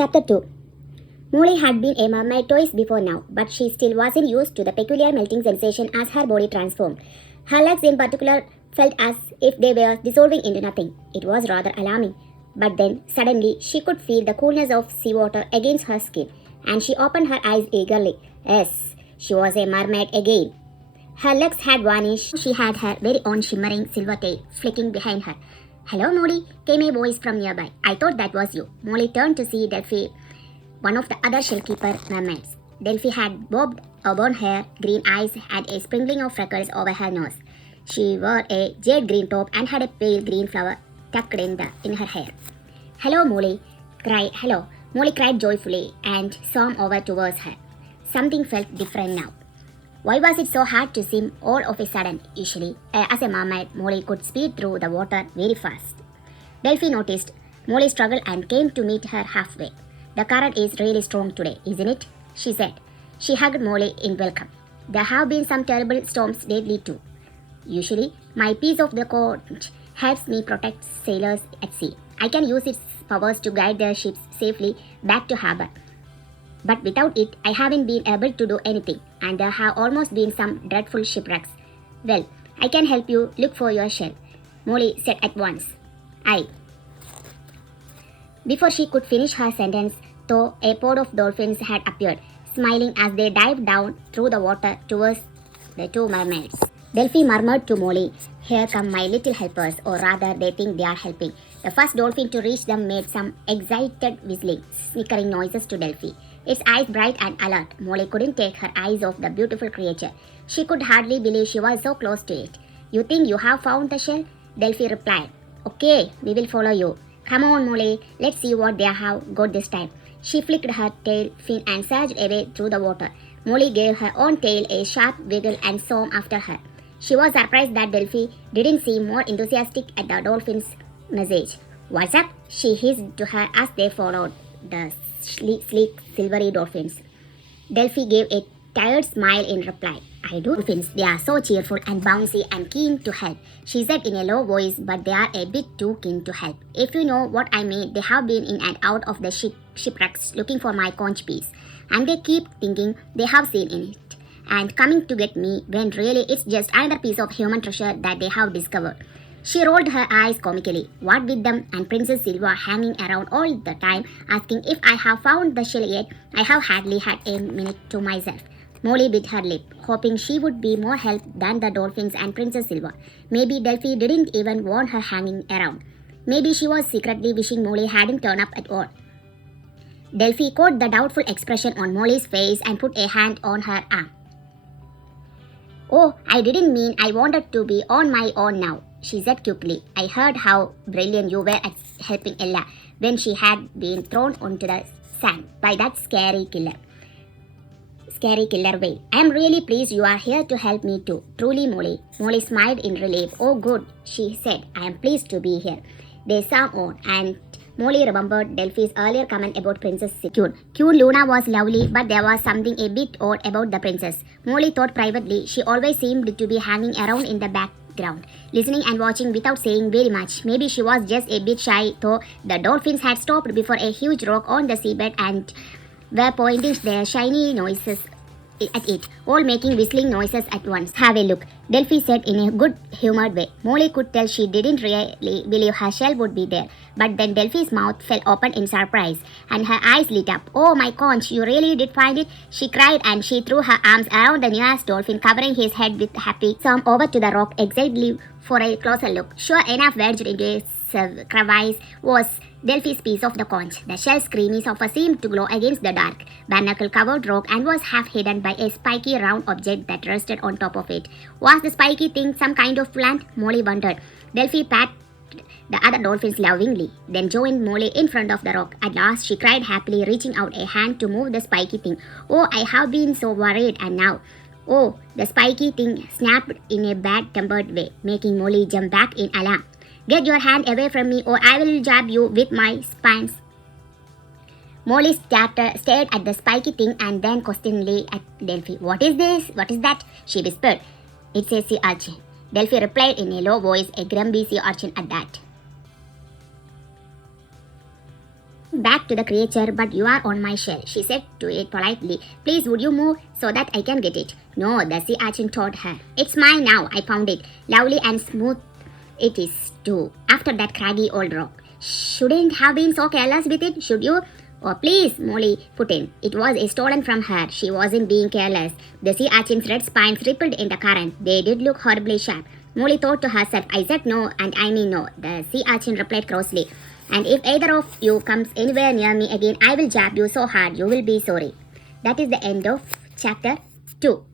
Chapter 2. Molly had been a mermaid twice before now, but she still wasn't used to the peculiar melting sensation as her body transformed. Her legs in particular felt as if they were dissolving into nothing. It was rather alarming. But then, suddenly, she could feel the coolness of seawater against her skin, and she opened her eyes eagerly. Yes, she was a mermaid again. Her legs had vanished. She had her very own shimmering silver tail flicking behind her. "Hello, Molly," came a voice from nearby. "I thought that was you." Molly turned to see Delphi, one of the other shellkeeper mermaids. Delphi had bobbed auburn hair, green eyes, and a sprinkling of freckles over her nose. She wore a jade green top and had a pale green flower tucked in her hair. "Hello, Molly!" Hello, Molly cried joyfully and swam over towards her. Something felt different now. Why was it so hard to swim all of a sudden? Usually, as a mermaid, Molly could speed through the water very fast. Delphi noticed Molly's struggle and came to meet her halfway. "The current is really strong today, isn't it?" she said. She hugged Molly in welcome. "There have been some terrible storms lately too. Usually, my piece of the conch helps me protect sailors at sea. I can use its powers to guide their ships safely back to harbor. But without it, I haven't been able to do anything, and there have almost been some dreadful shipwrecks. Well, I can help you look for your shell," Molly said at once. "I." Before she could finish her sentence, though, a pod of dolphins had appeared, smiling as they dived down through the water towards the two mermaids. Delphi murmured to Molly, "Here come my little helpers," or rather, they think they are helping. The first dolphin to reach them made some excited whistling, snickering noises to Delphi. Its eyes bright and alert, Molly couldn't take her eyes off the beautiful creature. She could hardly believe she was so close to it. "You think you have found the shell?" Delphi replied. "Okay, we will follow you. Come on, Molly, let's see what they have got this time." She flicked her tail fin and surged away through the water. Molly gave her own tail a sharp wiggle and swam after her. She was surprised that Delphi didn't seem more enthusiastic at the dolphin's message. "What's up?" she hissed to her as they followed the sleek, silvery dolphins. Delphi gave a tired smile in reply. "I do. Dolphins, they are so cheerful and bouncy and keen to help," she said in a low voice, "but they are a bit too keen to help. If you know what I mean, they have been in and out of the shipwrecks looking for my conch piece, and they keep thinking they have seen it and coming to get me when really it's just another piece of human treasure that they have discovered." She rolled her eyes comically. "What with them and Princess Silva hanging around all the time asking if I have found the shell yet, I have hardly had a minute to myself." Molly bit her lip, hoping she would be more help than the dolphins and Princess Silva. Maybe Delphi didn't even want her hanging around. Maybe she was secretly wishing Molly hadn't turned up at all. Delphi caught the doubtful expression on Molly's face and put a hand on her arm. "Oh, I didn't mean I wanted to be on my own now," she said quickly. "I heard how brilliant you were at helping Ella when she had been thrown onto the sand by that scary killer whale. I am really pleased you are here to help me too. Truly, Molly." Molly smiled in relief. "Oh, good," she said. "I am pleased to be here." They swam on, and Molly remembered Delphi's earlier comment about Princess Cune. Luna was lovely, but there was something a bit odd about the princess. Molly thought privately she always seemed to be hanging around in the background, listening and watching without saying very much. Maybe she was just a bit shy, though the dolphins had stopped before a huge rock on the seabed and were pointing their shiny noses at it, all making whistling noises at once. "Have a look," Delphi said in a good-humored way. Molly could tell she didn't really believe her shell would be there, but then Delphi's mouth fell open in surprise, and her eyes lit up. "Oh, my conch, you really did find it?" she cried, and she threw her arms around the nearest dolphin, covering his head with happy swam over to the rock excitedly for a closer look. Sure enough, wedged into a crevice was Delphi's piece of the conch. The shell's creamy surface seemed to glow against the dark, barnacle-covered rock and was half hidden by a spiky round object that rested on top of it. Was the spiky thing some kind of plant? Molly wondered. Delphi patted the other dolphins lovingly, then joined Molly in front of the rock. At last, she cried happily, reaching out a hand to move the spiky thing. "Oh, I have been so worried, and now..." "Oh," the spiky thing snapped in a bad-tempered way, making Molly jump back in alarm. "Get your hand away from me or I will jab you with my spines." Molly stared at the spiky thing and then questioningly at Delphi. "What is this? What is that?" she whispered. "It's a sea urchin," Delphi replied in a low voice, a grumpy sea urchin at that. back to the creature, but you are on my shell, she said to it politely. Please, would you move so that I can get it? No, the sea urchin told her. It's mine now, I found it. Lovely and smooth it is too, after that craggy old rock. Shouldn't have been so careless with it, should you? Oh, please, Molly put in. It was stolen from her. She wasn't being careless. The sea urchin's red spines rippled in the current. They did look horribly sharp. Molly thought to herself, I said no, and I mean no. The sea urchin replied crossly. And if either of you comes anywhere near me again, I will jab you so hard you will be sorry. That is the end of chapter 2.